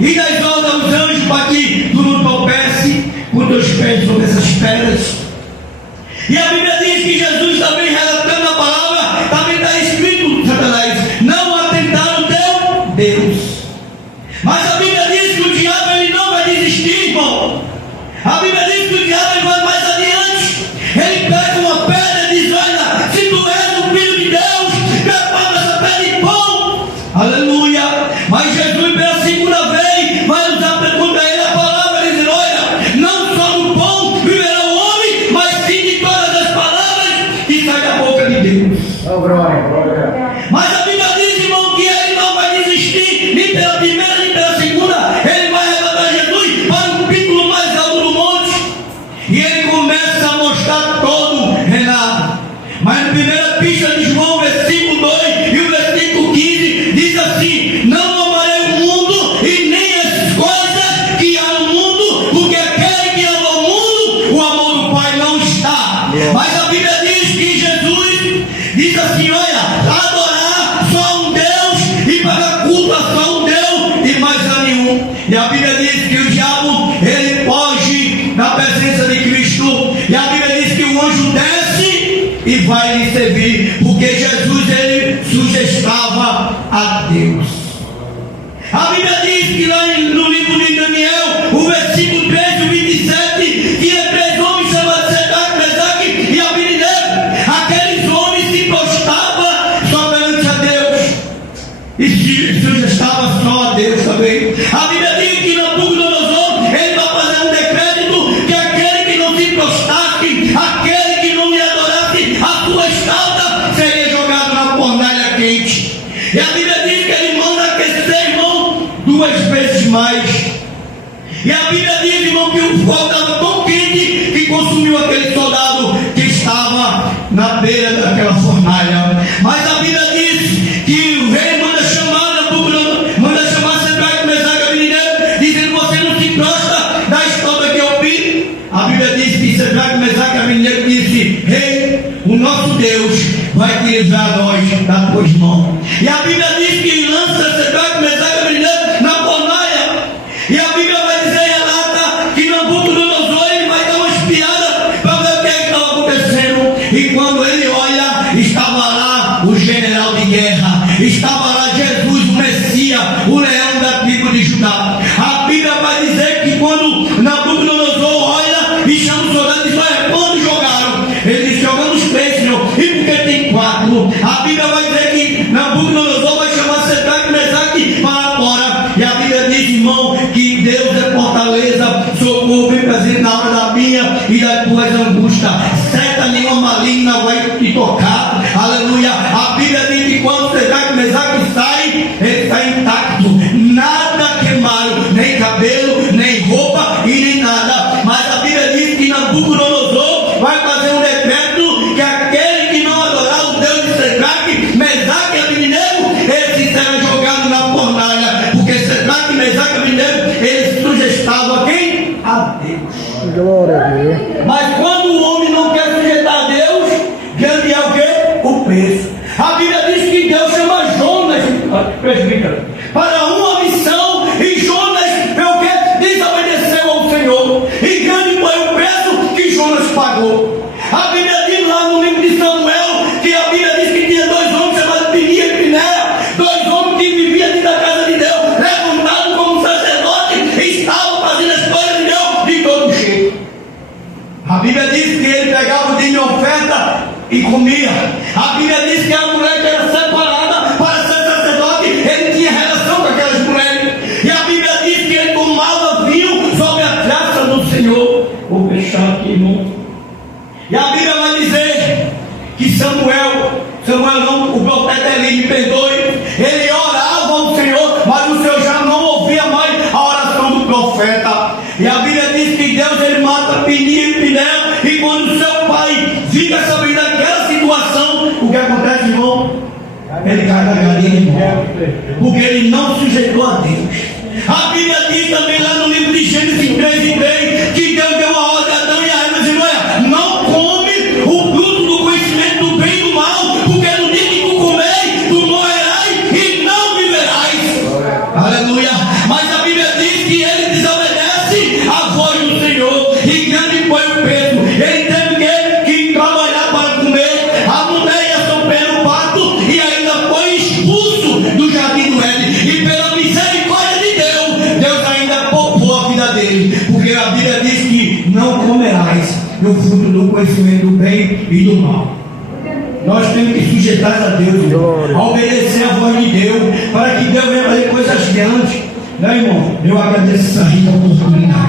e das ordens aos anjos para que tu não tropece com teus pés sobre essas pedras. E a Bíblia diz que Jesus também, relatando a palavra, também está escrito, Satanás, não atentaram teu Deus. Mas a Bíblia diz que o diabo ele não vai desistir, irmão. A Bíblia diz que o diabo ele vai mais adiante. Ele pega uma pedra e diz: olha, se tu és o Filho de Deus, prepara essa pedra em pão. Aleluia. Mas Jesus pela segunda vez vai usar contra ele a palavra, dizendo: olha, não só do pão viverá o homem, mas sim de todas as palavras que saem da boca de Deus. Mas a Bíblia diz, irmão, que ele não vai desistir, nem pela primeira, nem pela segunda. Ele vai levantar Jesus para um pico mais alto do monte. E ele começa a mostrar todo o reinado. Mas na primeira pista de João, versículo 2 e o versículo 15, diz assim: não amarei o mundo e nem as coisas que há no mundo, porque aquele que ama o mundo, o amor do Pai não está. Mas a Bíblia diz que Jesus diz assim: olha, adorar só um Deus e pagar culto a só um Deus e mais a nenhum. E a Bíblia diz que o diabo ele foge da presença de Cristo. E a Bíblia diz que o anjo desce e vai lhe servir, porque Jesus ele sugestava a Deus. A Bíblia diz que lá no livro de Daniel, o versículo 13 e 27, tinha 3 homens chamados Sedraque, Mesaque e Abednego. Aqueles homens se prostravam só perante a Deus e se sugestava só a Deus também. A Bíblia diz que Nabucodonosor ele vai fazer um decreto que aquele que não se prostrasse, aquele que não lhe adorasse a sua estátua, seria jogado na fornalha quente. E a Bíblia diz que ele manda aquecer, irmão, 2 vezes mais. E a Bíblia diz, irmão, que o fogo estava tão quente que consumiu aquele soldado que estava na beira daquela fornalha. Mas a Bíblia diz que o rei manda chamar Sedraque, Mesaque e Abednego, dizendo: você não se prostra da estátua que eu fiz. A Bíblia diz que Sedraque, Mesaque e Abednego disse: rei, o nosso Deus vai te livrar nós das tuas mãos. E a Bíblia diz que lança Sedraque, Mesaque e Abednego na fornalha. E a Bíblia vai dizer, relata, que Nabucodonosor ele vai dar uma espiada para ver o que estava acontecendo. E quando ele olha, estava lá o general de guerra, estava lá Jesus, o Messias, o leão da tribo de Judá. A Bíblia vai dizer que quando Nabucodonosor olha e chama o soldado e diz: olha, quando jogaram? Ele diz: jogamos 3, Senhor. E porque tem 4? A Bíblia vai dizer que Nabucodonosor vai chamar Sedraque, Mesaque para fora. E a Bíblia diz, irmão, que Deus é fortaleza, socorro bem presente na hora da minha e das tuas angústias. Seta nenhuma maligna vai te tocar. Aleluia. A Bíblia diz que quando Sedraque, Mesaque sai, ele está intacto. Nada queimaram, nem cabelo, nem roupa e nem nada. Mas a Bíblia diz que Nabucodonosor vai fazer um decreto que aquele que não adorar o Deus de Sedraque, Mesaque e Abednego, esse será jogado na fornalha. Porque Sedraque, Mesaque e Abednego, ele sugestava quem? A Deus. Glória a Deus. Mas quando o homem não quer sujeitar a Deus, grande é o quê? O preço. A Bíblia diz que Deus chama Jonas, presbítero, para uma missão, e Jonas é o quê? Desobedeceu ao Senhor, e grande foi o preço que Jonas pagou. A Bíblia diz lá no livro de Samuel, que a Bíblia diz que tinha 2 homens chamados Pinia e Pinéia, 2 homens que viviam dentro da casa de Deus, levantados como sacerdote, e estavam fazendo as coisas de Deus de todo jeito. A Bíblia diz que ele pegava o dinheiro de oferta e comia. A Bíblia diz que a mulher que era separada para ser sacerdote, ele tinha relação com aquelas mulheres. E a Bíblia diz que ele tomava vinho sobre a graça do Senhor. Vou fechar aqui, irmão. E a Bíblia vai dizer que Samuel não, o profeta Eli, me perdoe, ele orava ao Senhor, mas o Senhor já não ouvia mais a oração do profeta. E a Bíblia diz que Deus ele mata Pinia e Pinéia, e quando o seu pai fica sabendo daquela situação, o que acontece, irmão? Ele cai da galinha de mel, porque ele não sujeitou a Deus. A Bíblia diz também lá no livro de Gênesis 3:3 que Deus deu a ordem a Adão e a Eva, dizendo: olha, não come o fruto do conhecimento do bem e do mal, porque no dia que tu comeres, tu morrerás e não viverás. Aleluia. Mas a Bíblia vontade dele, porque a Bíblia diz que não comerás do fruto do conhecimento do bem e do mal. Nós temos que sujeitar a Deus, irmão, a obedecer a voz de Deus, para que Deus venha fazer coisas grandes, né, irmão? Eu agradeço essa rica oportunidade.